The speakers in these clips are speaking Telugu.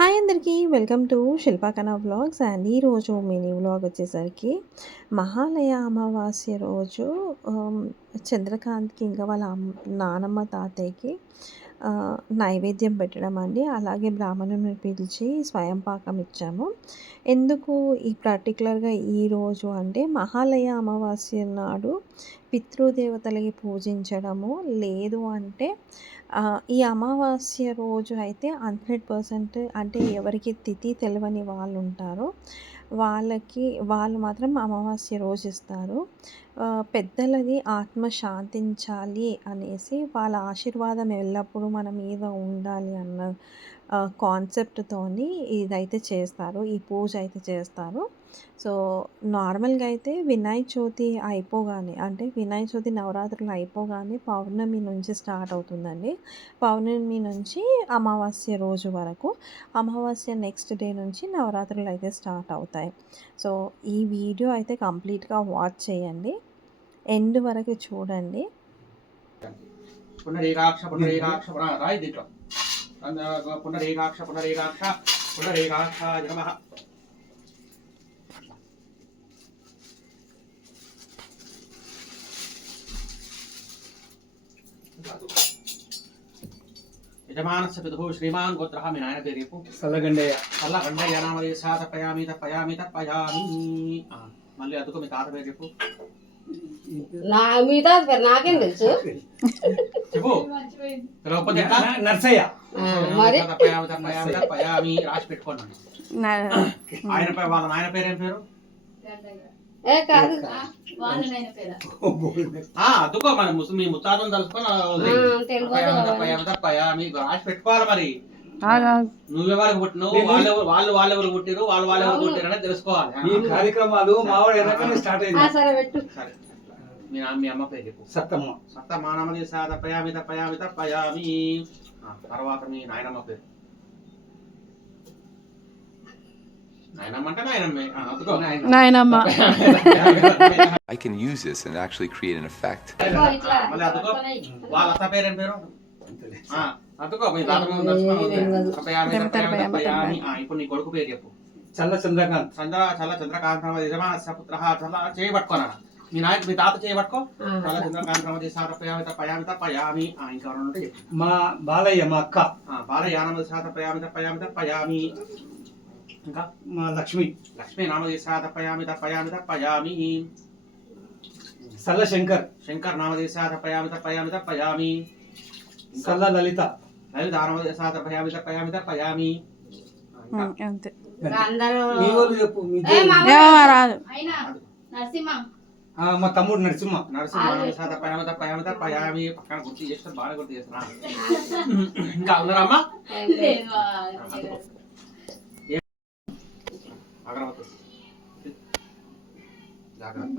హాయ్ అందరికీ welcome to Shilpakana vlogs. And ఈరోజు మినీ వ్లాగ్ వచ్చేసరికి మహాలయ అమావాస్య రోజు చంద్రకాంత్కి ఇంకా వాళ్ళ నానమ్మ తాతయ్యకి నైవేద్యం పెట్టడం అండి. అలాగే బ్రాహ్మణుని పిలిచి స్వయం పాకం ఇచ్చాము. ఎందుకు ఈ పర్టికులర్గా ఈ రోజు అంటే మహాలయ అమావాస్య నాడు పితృదేవతలకి పూజించడము లేదు అంటే ఈ అమావాస్య రోజు అయితే హండ్రెడ్ పర్సెంట్ అంటే ఎవరికి తిథి తెలియని వాళ్ళు ఉంటారో. వాళ్ళకి వాళ్ళు మాత్రం అమావాస్య రోజు ఇస్తారు. పెద్దలది ఆత్మ శాంతించాలి అనేసి వాళ్ళ ఆశీర్వాదం ఎల్లప్పుడూ మన మీద ఉండాలి అన్న కాన్సెప్ట్తోని ఇదైతే చేస్తారు. ఈ పూజ అయితే చేస్తారు. సో నార్మల్గా అయితే వినాయక చవితి అయిపోగానే అంటే వినాయక చవితి నవరాత్రులు అయిపోగానే పౌర్ణమి నుంచి స్టార్ట్ అవుతుందండి. పౌర్ణమి నుంచి అమావాస్య రోజు వరకు అమావాస్య నెక్స్ట్ డే నుంచి నవరాత్రులు అయితే స్టార్ట్ అవుతాయి. సో ఈ వీడియో అయితే కంప్లీట్గా వాచ్ చేయండి. ఎండ్ వరకు చూడండి. రాయి దీంట్లో పునరేకాక్ష పునరేకాక్ష పునరేకాక్ష నమ. యజమానస్య పితుః శ్రీమాన్ గోత్రः మీ నాయన పేరు సల్లగండయ్య. అల్ల గండయ్య నామది సా తప్పయామి తప్పయామి. తప్పయామి మళ్ళీ అదుకు మీ తాత పేరు చెప్పు. నా మీ తాత పేరు నాకేం తెలుసు? చెప్పు? న- నర్సయ్య. మరి? రాసి పెట్టుకోండి. ఆయన పేరు వాళ్ళ నాయన పేరు ఏం పేరు? ఏ కాదు. అదుకో మన ముసు మీ ముత్తాతను తలుసుకొని ఆ, వదిలేయ్. ఆ, తెలియదు తప్పయామి, తప్పయామి, తప్పయామి. రాసి పెట్టుకోవాలి మరి. నువ్వెవరికి పుట్టినావు. వాళ్ళు వాళ్ళు వాళ్ళు ఎవరు పుట్టిరు వాళ్ళు వాళ్ళు ఎవరు పుట్టిరు అనేది తెలుసుకోవాలి. ఈ కార్యక్రమాలు మావాడు వెనకనే స్టార్ట్ ఆ, అయింది సరే పెట్టు. సరే. మీ నా- మీ అమ్మ పేరు చెప్పు. సత్తమ్మ. తప్పయామి తప్పయామి ఆ, తర్వాత మీ నాయనమ్మ పేరు. నాయనమ్మ I can use this and actually create an effect. వాళ్ళ అత్త పేరు ఏం పేరు? ఇప్పుడు నీ కొడుకు పేరు చెప్పు. చల్ల చంద్రకాంత్. చంద్ర చల్ల చంద్రకాంత యజమానస్య పుత్ర చల్ల చేయబట్టుకోనా మీ నాయకు మీ తాత చేయబట్టుకో చల్ల చంద్రకాంత సాతపయామి తప్పయామి తప్పయామి ఇంకా ఉంటే చెప్పు. మా బాలయ్య మా అక్క. ఆ, బాలయానమది సాతపయామి తప్పయామి తప్పయామి ఇంకా? మా లక్ష్మి. లక్ష్మీ నామది సాతపయామి తప్పయామి తప్పయామి సల్ల శంకర్. శంకర్ నామది సాతపయామి తప్పయామి తప్పయామి ఇంకా సల్ల లలిత. లలిత నామది సాతపయామి తప్పయామి తప్పయామి ఆ, ఇంకా అంతే. అందరూ మీ చెప్పు. రాదు. తమ్ముడు నరసింహ. నరసింహ నామది సాతపయామి తప్పయామి తప్పయామి పక్కన గుర్తు చేస్తే బాగా గుర్తు చేస్తున్నా ఇంకా ఉన్నారమ్మా అగరబత్తి జాగ్రత్త.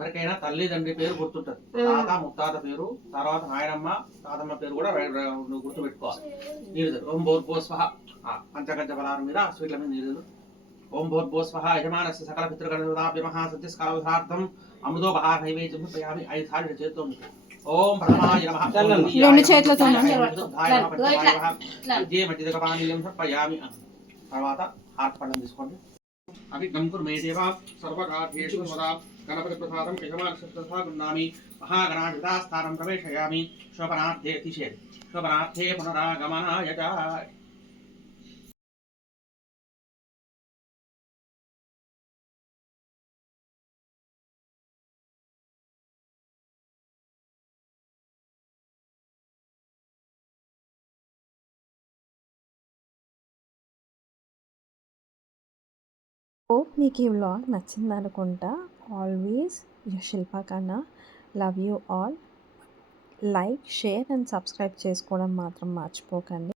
ఎవరికైనా తల్లి తండ్రి పేరు గుర్తుంటది. తాత ముత్తాత పేరు తర్వాత నాయనమ్మ తాతమ్మ పేరు కూడా వే- వే- నువ్వు గుర్తు పెట్టుకోవాలి నీరు. ఓం భోర్ భో స్వహ ఆ, పంచగంజ బలాల మీద స్వీట్ల మీద నీరు. ఓం భోర్ భో స్వహ యజమానస్య సకల పితృగణాభ్య మహాసత్యస్కాలధార్థం అమృతోపహార నైవేద్యం సమర్పయామి ఐదు సార్లు చేతితో. ఓం ప్రథమాయ నమః రెండు చేతులతో. తర్వాత హార్ట్ పళ్ళం తీసుకోండి अभिगमकुर्मेदेवा सर्वकार्येषु सदा गणपतिप्रसादं प्रवेशयामि शोभनार्थे शोभनार्थे पुनरागमनाय च హోప్ మీకు ఈ వ్లాగ్ నచ్చింది అనుకుంటా always you Shilpa Kanna love you all like share and subscribe చేసుకోవడం మాత్రం మర్చిపోకండి.